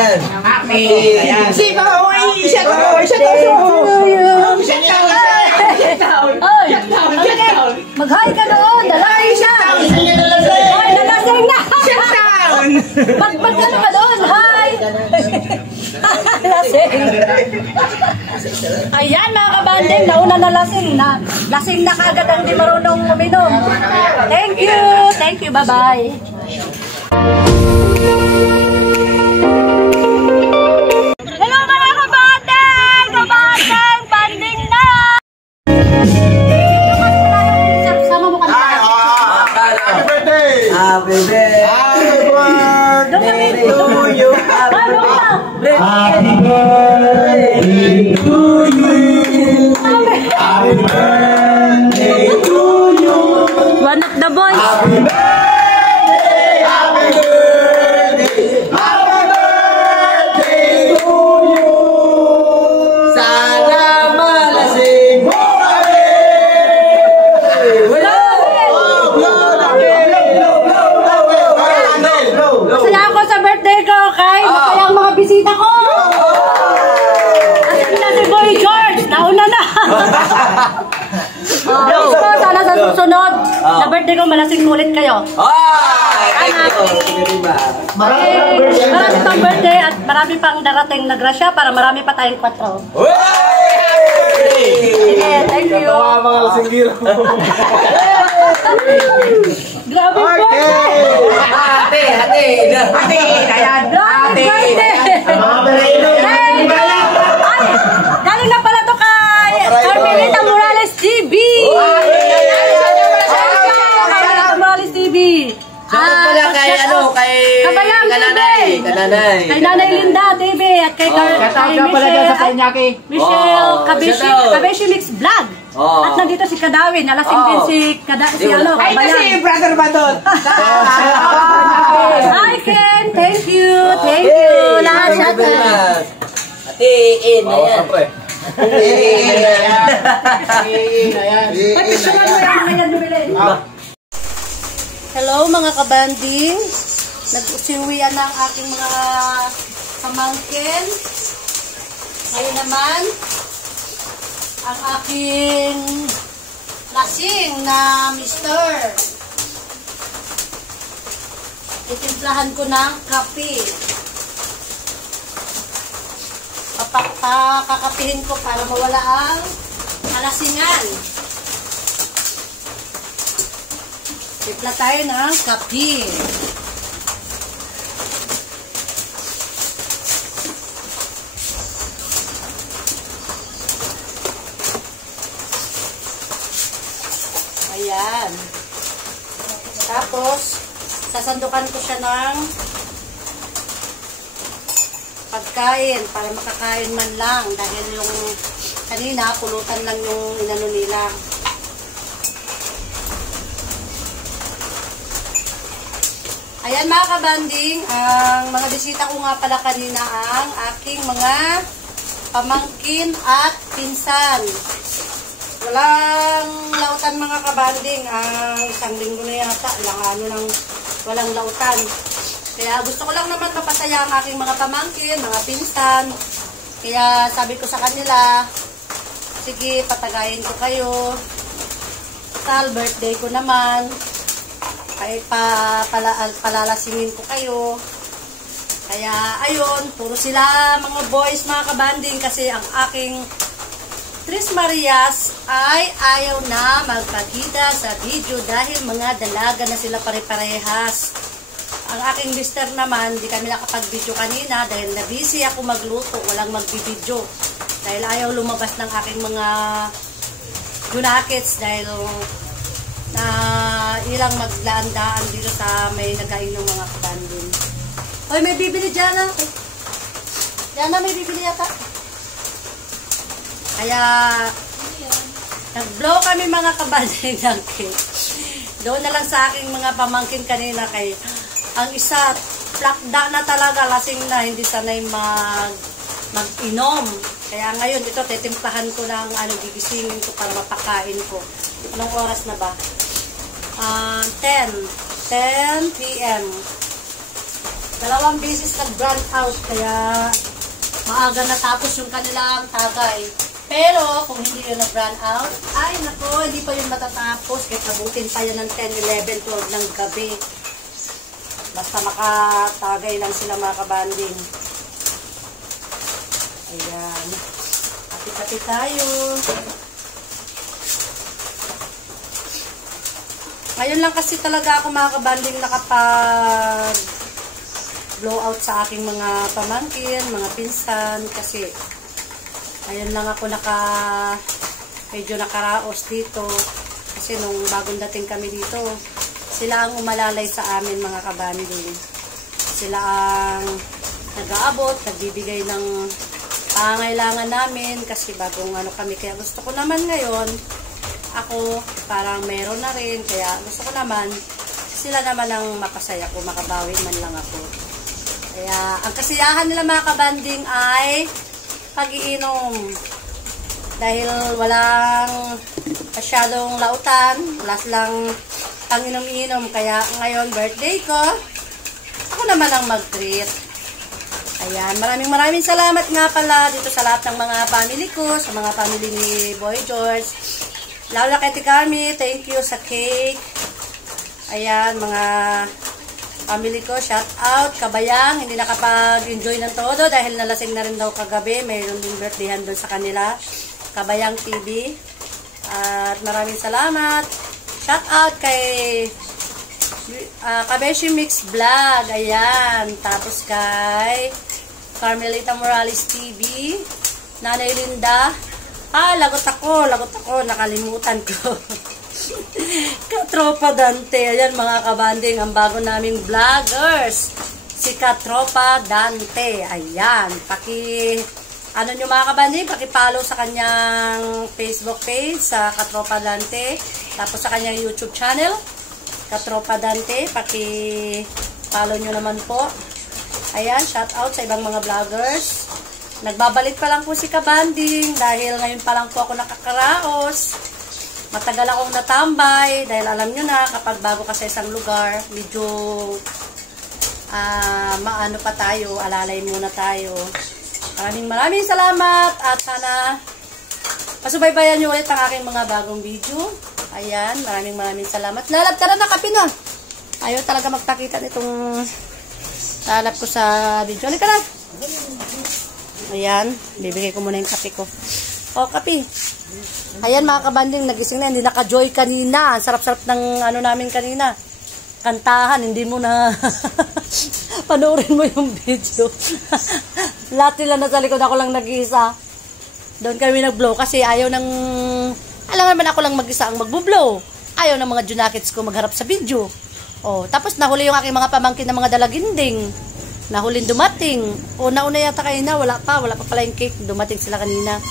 Happy! Si Baoy! Shut down! Mag-hi ka doon! Dalay siya! Hoy, nalasing na! Shut down! Mag-ano ka doon? Hi! Lasing! Ayan mga kabanding, nauna na lasing na. Lasing na kagad ang di marunong uminom. Thank you! Thank you, bye-bye! Happy birthday to you. Happy birthday to you. Happy birthday to you. One of the boys. Happy birthday, happy birthday, happy birthday to you. Sana malasing mo kami. Masaya ako sa birthday ko, kay masaya ang mga bisita ko. At sila si Boy George, nauna na. Sana sa susunod, sa birthday ko, malasing ulit kayo. Marami pang birthday at marami pang darating na grasya para marami pa tayong 4. Sige, thank you. Mga lasinggiro. Grabe po. Ate. Ayan. Grabe birthday. Galing na pala to kay Carmelita Morales TV. Carmelita Morales TV. Kay Kabayang Kananay. Kay Nanay Linda TV at kay Michelle Kabeshi Mix Vlog. At nandito si Kadawin, alasing din si Kabayang. Ay, si Brother Badot. Hi Ken, thank you. Lahat siya. Atiin, ayan. Hello mga kabanding. Nag-usiwian na ang aking mga pamangkin. Ngayon naman, ang aking lasing na mister. Itimplahan ko ng kape. Kakakapihin ko para mawala ang kalasingan. Timpla tayo ng kape. Ayan. Tapos, sasandukan ko siya ng pagkain para makakain man lang dahil yung kanina pulutan lang yung inano nila. Ayan mga kabanding, ang mga bisita ko nga pala kanina ang aking mga pamangkin at pinsan. Walang lautan mga kabanding, isang linggo na yata, walang lautan. Kaya gusto ko lang naman mapasaya ang aking mga pamangkin, mga pinsan. Kaya sabi ko sa kanila, sige, patagayin ko kayo. Tal, birthday ko naman. Kaya palalasingin ko kayo. Kaya, ayun, puro sila mga boys, mga kabanding. Kasi ang aking Tris Marias ay ayaw na magpakita sa video dahil mga dalaga na sila pare-parehas. Ang aking mister naman, di kami nakapag-video kanina dahil na-busy ako magluto, walang magbibideo. Dahil ayaw lumabas ng aking mga junakets dahil na ilang maglaan-daan dito sa may nagain ng mga kabanding. Hoy, may bibili Diana. Diana, may bibili yata. Kaya, nag-blow kami mga kabanding ng cake. Doon na lang sa aking mga pamangkin kanina kay ang isa, plakda na talaga, lasing na, hindi sanay mag-inom. Kaya ngayon, ito, titimplahan ko ng gigisingin ko para mapakain ko. Anong oras na ba? 10 p.m. 2 beses nag-brand out, kaya maaga natapos yung kanilang tagay. Pero, kung hindi yun na-brand out, ay nako, hindi pa yun matatapos. Kahit abutin pa yun ng 10, 11, 12 ng gabi. Basta makatagay lang sila mga kabanding. Ayan. Kapit-kapit tayo. Ngayon lang kasi talaga ako mga kabanding nakapag blow out sa aking mga pamangkin, mga pinsan. Kasi ayun lang ako medyo nakaraos dito. Kasi nung bagong dating kami dito, sila ang umalalay sa amin mga kabanding. Sila ang nag-aabot, nagbibigay ng pangailangan namin kasi bagong kami. Kaya gusto ko naman ngayon, ako parang meron na rin. Kaya gusto ko naman, sila naman ang mapasaya ko, makabawi man lang ako. Kaya ang kasiyahan nila mga kabanding ay pag-iinom. Dahil walang masyadong lautan, wala silang pang-inom-inom. Kaya ngayon, birthday ko, ako naman ang mag-treat. Ayan, maraming salamat nga pala dito sa lahat ng mga family ko, sa mga family ni Boy George. Lalo na kay Tikami, thank you sa cake. Ayan, mga family ko, shout out. Kabayang, hindi nakapag-enjoy ng todo dahil nalasing na rin daw kagabi. Mayroon din birthdayhan doon sa kanila. Kabayang TV. At maraming salamat. Shout out kay Kabeshi Mix Vlog. Ayan. Tapos kay Carmelita Morales TV. Nanay Linda. Lagot ako. Nakalimutan ko. Katropa Dante. Ayan mga kabanding, ang bago naming vloggers. Si Katropa Dante. Ayan. Nyo mga kabanding, paki-follow sa kanyang Facebook page, sa Katropa Dante. Tapos sa kanyang YouTube channel, Katropa Dante. Paki-follow nyo naman po. Ayan, shout out sa ibang mga vloggers. Nagbabalik pa lang po si Kabanding dahil ngayon pa lang po ako nakakaraos. Matagal akong natambay dahil alam nyo na kapag bago ka sa isang lugar, medyo maano pa tayo, alalay muna tayo. Maraming salamat at sana pasubaybayan nyo ulit ang aking mga bagong video. Ayan, maraming salamat. Lalab, tara na, kape na. Ayaw talaga magpakita nitong lalab ko sa video. Halika na. Ayan, bibigay ko muna yung kape ko. O, kape. Ayan mga kabanding, nagising na, hindi naka-joy kanina. Ang sarap-sarap ng namin kanina. Kantahan, hindi mo na panoorin mo yung video. Lahat nila nasa likod, ako lang nag-iisa. Doon kami nag-blow kasi ayaw ng, alam naman ako lang mag-isa ang mag-blow. Ayaw ng mga junakits ko magharap sa video. O, tapos nahuli yung aking mga pamangkin ng mga dalaginding. Nahulin dumating. O, nauna yata kayo na, wala pa pala yung cake. Dumating sila kanina.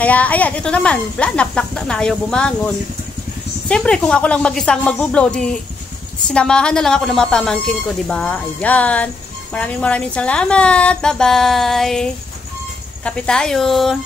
Kaya, ayan, ito naman, plak na, ayaw bumangon. Siyempre, kung ako lang mag-isang mag-blow, di sinamahan na lang ako ng mga pamangkin ko, di ba? Ayan. Maraming salamat. Bye-bye. Kape tayo.